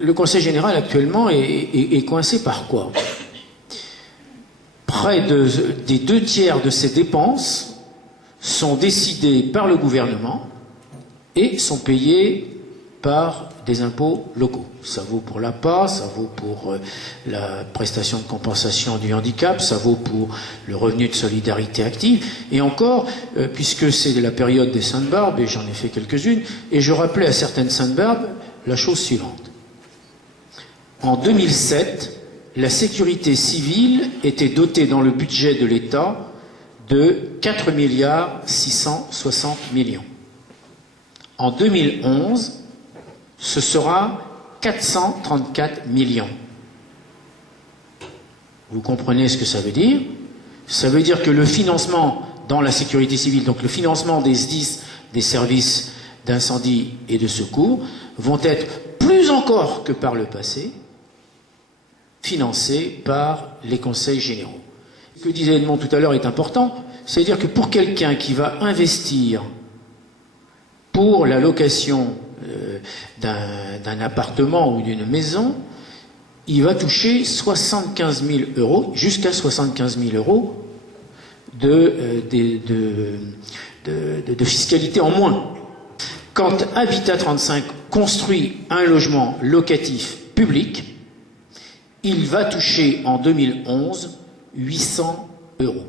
Le Conseil général actuellement est coincé par quoi? Près des 2/3 de ses dépenses sont décidées par le gouvernement et sont payées par des impôts locaux. Ça vaut pour l'APA, ça vaut pour la prestation de compensation du handicap, ça vaut pour le revenu de solidarité active, et encore, puisque c'est la période des Sainte-Barbe, et j'en ai fait quelques-unes, et je rappelais à certaines Sainte-Barbe la chose suivante. En 2007, la sécurité civile était dotée dans le budget de l'État de 4 660 millions. En 2011, ce sera 434 millions. Vous comprenez ce que ça veut dire? Ça veut dire que le financement dans la sécurité civile, donc le financement des SDIS, des services d'incendie et de secours, vont être plus encore que par le passé financés par les conseils généraux. Ce que disait Edmond tout à l'heure est important, c'est-à-dire que pour quelqu'un qui va investir pour la location d'un appartement ou d'une maison, il va toucher 75 000 euros, jusqu'à 75 000 euros de fiscalité en moins. Quand Habitat 35 construit un logement locatif public, il va toucher en 2011 800 euros.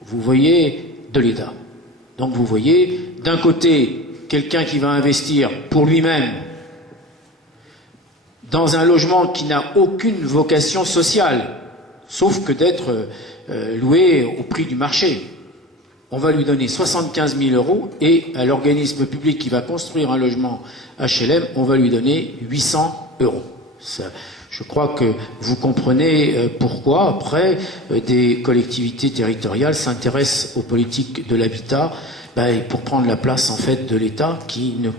Vous voyez, de l'État. Donc vous voyez, d'un côté, quelqu'un qui va investir pour lui-même dans un logement qui n'a aucune vocation sociale, sauf que d'être loué au prix du marché. On va lui donner 75 000 euros et à l'organisme public qui va construire un logement HLM, on va lui donner 800 euros. Ça, je crois que vous comprenez pourquoi, après, des collectivités territoriales s'intéressent aux politiques de l'habitat, pour prendre la place, en fait, de l'État qui ne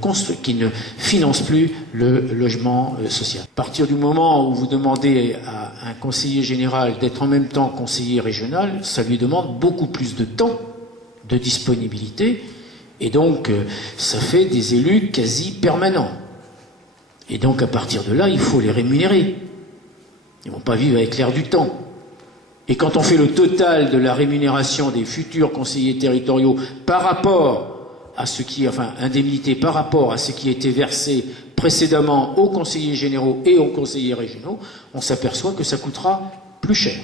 finance plus le logement social. À partir du moment où vous demandez à un conseiller général d'être en même temps conseiller régional, ça lui demande beaucoup plus de temps, de disponibilité, et donc ça fait des élus quasi permanents. Et donc à partir de là, il faut les rémunérer. Ils ne vont pas vivre avec l'air du temps. Et quand on fait le total de la rémunération des futurs conseillers territoriaux par rapport à ce qui, enfin, indemnité par rapport à ce qui a été versé précédemment aux conseillers généraux et aux conseillers régionaux, on s'aperçoit que ça coûtera plus cher.